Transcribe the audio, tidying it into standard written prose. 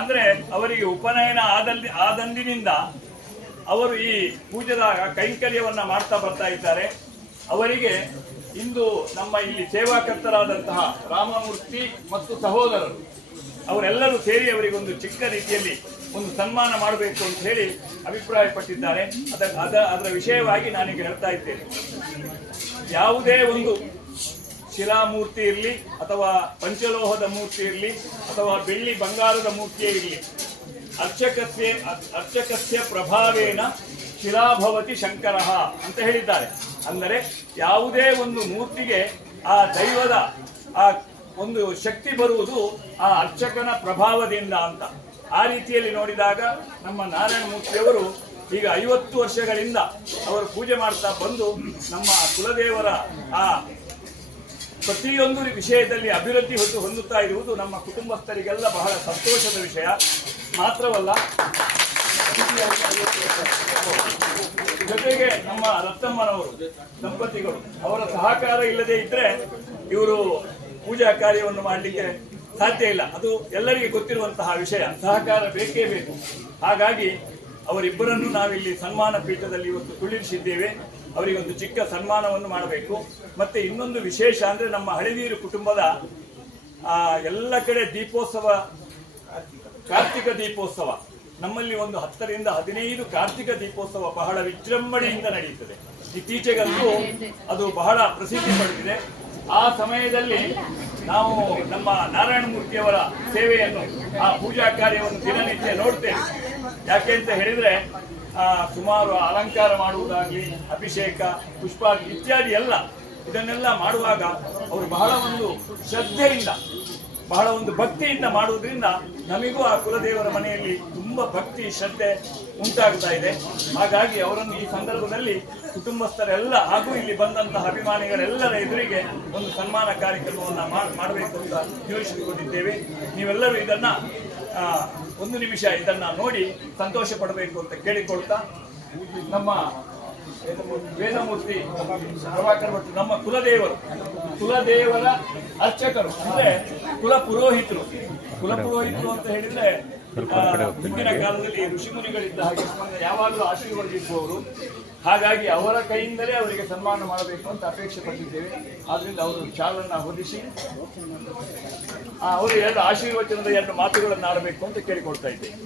ಅಂದ್ರೆ ಅವರಿಗೆ ಉಪನಯನ ಆದಂದಿನಿಂದ ಅವರು ಈ ಪೂಜೆದ ಕೈಂಕರ್ಯವನ್ನ ಮಾಡ್ತಾ ಬರ್ತಾ ಇದ್ದಾರೆ. ಅವರಿಗೆ ಇಂದು ನಮ್ಮ ಇಲ್ಲಿ ಸೇವಾಕರ್ತರಾದಂತಹ ರಾಮಮೂರ್ತಿ ಮತ್ತು ಸಹೋದರರು ಅವರೆಲ್ಲರೂ ಸೇರಿ ಅವರಿಗೆ ಒಂದು ಚಿಕ್ಕ ರೀತಿಯಲ್ಲಿ ಒಂದು ಸನ್ಮಾನ ಮಾಡಬೇಕು ಅಂತ ಹೇಳಿ ಅಭಿಪ್ರಾಯಪಟ್ಟಿದ್ದಾರೆ. ಅದರ ವಿಷಯವಾಗಿ ನಾನೀಗ ಹೇಳ್ತಾ ಇದ್ದೇನೆ. ಯಾವುದೇ ಒಂದು ಶಿಲಾಮೂರ್ತಿ ಇರಲಿ ಅಥವಾ ಪಂಚಲೋಹದ ಮೂರ್ತಿ ಇರಲಿ ಅಥವಾ ಬೆಳ್ಳಿ ಬಂಗಾರದ ಮೂರ್ತಿಯೇ ಇರಲಿ, ಅರ್ಚಕಸ್ಯ ಪ್ರಭಾವೇನ ಶಿಲಾಭವತಿ ಶಂಕರ ಅಂತ ಹೇಳಿದ್ದಾರೆ. ಅಂದರೆ ಯಾವುದೇ ಒಂದು ಮೂರ್ತಿಗೆ ಆ ದೈವದ ಆ ಒಂದು ಶಕ್ತಿ ಬರುವುದು ಆ ಅರ್ಚಕನ ಪ್ರಭಾವದಿಂದ ಅಂತ. ಆ ರೀತಿಯಲ್ಲಿ ನೋಡಿದಾಗ ನಮ್ಮ ನಾರಾಯಣ ಮೂರ್ತಿಯವರು ಈಗ 50 ವರ್ಷಗಳಿಂದ ಅವರು ಪೂಜೆ ಮಾಡ್ತಾ ಬಂದು ನಮ್ಮ ಕುಲದೇವರ ಆ ಪ್ರತಿಯೊಂದು ವಿಷಯದಲ್ಲಿ ಅಭಿವೃದ್ಧಿ ಹೊಂದುತ್ತಾ ಇರುವುದು ನಮ್ಮ ಕುಟುಂಬಸ್ಥರಿಗೆಲ್ಲ ಬಹಳ ಸಂತೋಷದ ವಿಷಯ. ಮಾತ್ರವಲ್ಲ, ಜೊತೆಗೆ ನಮ್ಮ ರತ್ನಮ್ಮನವರು ದಂಪತಿಗಳು ಅವರ ಸಹಕಾರ ಇಲ್ಲದೆ ಇದ್ರೆ ಇವರು ಪೂಜಾ ಕಾರ್ಯವನ್ನು ಮಾಡಲಿಕ್ಕೆ ಸಾಧ್ಯ ಇಲ್ಲ. ಅದು ಎಲ್ಲರಿಗೆ ಗೊತ್ತಿರುವಂತಹ ವಿಷಯ. ಸಹಕಾರ ಬೇಕೇ ಬೇಕು. ಹಾಗಾಗಿ ಅವರಿಬ್ಬರನ್ನು ನಾವಿಲ್ಲಿ ಸನ್ಮಾನ ಪೀಠದಲ್ಲಿ ಇವತ್ತು ಕುಳ್ಳಿರಿಸಿದ್ದೇವೆ. ಅವರಿಗೆ ಒಂದು ಚಿಕ್ಕ ಸನ್ಮಾನವನ್ನು ಮಾಡಬೇಕು. ಮತ್ತೆ ಇನ್ನೊಂದು ವಿಶೇಷ ಅಂದ್ರೆ ನಮ್ಮ ಹಳೆನೀರು ಕುಟುಂಬದ ಎಲ್ಲ ಕಡೆ ದೀಪೋತ್ಸವ, ಕಾರ್ತಿಕ ದೀಪೋತ್ಸವ, ನಮ್ಮಲ್ಲಿ ಒಂದು 10 ರಿಂದ 15 ಕಾರ್ತಿಕ ದೀಪೋತ್ಸವ ಬಹಳ ವಿಜೃಂಭಣೆಯಿಂದ ನಡೆಯುತ್ತದೆ. ಇತ್ತೀಚೆಗಂತೂ ಅದು ಬಹಳ ಪ್ರಸಿದ್ಧಿ ಪಡೆದಿದೆ. ಆ ಸಮಯದಲ್ಲಿ ನಾವು ನಮ್ಮ ನಾರಾಯಣ ಮೂರ್ತಿಯವರ ಸೇವೆಯನ್ನು, ಆ ಪೂಜಾ ಕಾರ್ಯವನ್ನು ದಿನನಿತ್ಯ ನೋಡ್ತೇವೆ. ಯಾಕೆ ಅಂತ ಹೇಳಿದ್ರೆ ಸುಮಾರು ಅಲಂಕಾರ ಮಾಡುವುದಾಗಲಿ, ಅಭಿಷೇಕ, ಪುಷ್ಪಾರ್ಚನೆ ಇತ್ಯಾದಿ ಎಲ್ಲ ಇದನ್ನೆಲ್ಲ ಮಾಡುವಾಗ ಅವರು ಬಹಳ ಒಂದು ಶ್ರದ್ಧೆಯಿಂದ, ಬಹಳ ಒಂದು ಭಕ್ತಿಯಿಂದ ಮಾಡುವುದರಿಂದ ನಮಗೂ ಆ ಕುಲದೇವರ ಮನೆಯಲ್ಲಿ ತುಂಬಾ ಭಕ್ತಿ ಶ್ರದ್ಧೆ ಉಂಟಾಗ್ತಾ ಇದೆ. ಹಾಗಾಗಿ ಅವರನ್ನು ಈ ಸಂದರ್ಭದಲ್ಲಿ ಕುಟುಂಬಸ್ಥರೆಲ್ಲ ಹಾಗೂ ಇಲ್ಲಿ ಬಂದಂತಹ ಅಭಿಮಾನಿಗಳೆಲ್ಲರ ಎದುರಿಗೆ ಒಂದು ಸನ್ಮಾನ ಕಾರ್ಯಕ್ರಮವನ್ನು ಮಾಡಬೇಕು ಅಂತ ಯೋಚಿಸಿಕೊಂಡಿದ್ದೇವೆ. ನೀವೆಲ್ಲರೂ ಇದನ್ನ ಒಂದು ನಿಮಿಷ ಇದನ್ನ ನೋಡಿ ಸಂತೋಷ ಪಡಬೇಕು ಅಂತ ಕೇಳಿಕೊಳ್ತಾ, ನಮ್ಮ ವೇದಮೂರ್ತಿ ಪ್ರಭಾಕರ್ ಭಟ್ ನಮ್ಮ ಕುಲದೇವರ ಅರ್ಚಕರು ಅಂದ್ರೆ ಕುಲ ಪುರೋಹಿತರು ಅಂತ ಹೇಳಿದ್ರೆ ಹಿಂದಿನ ಕಾಲದಲ್ಲಿ ಋಷಿಮುನಿಗಳಿದ್ದ ಹಾಗೆ ಯಾವಾಗಲೂ ಆಶೀರ್ವದಿಸುವವರು. ಹಾಗಾಗಿ ಅವರ ಕೈಯಿಂದಲೇ ಅವರಿಗೆ ಸನ್ಮಾನ ಮಾಡಬೇಕು ಅಂತ ಅಪೇಕ್ಷೆ ಪಟ್ಟಿದ್ದೇವೆ. ಆದ್ರಿಂದ ಅವರು ಶಾಲನ್ನ ಹೊದಿಸಿ ಅವರು ಎರಡು ಆಶೀರ್ವಚನದ ಎರಡು ಮಾತುಗಳನ್ನು ಆಡಬೇಕು ಅಂತ ಕೇಳಿಕೊಳ್ತಾ ಇದ್ದೇವೆ.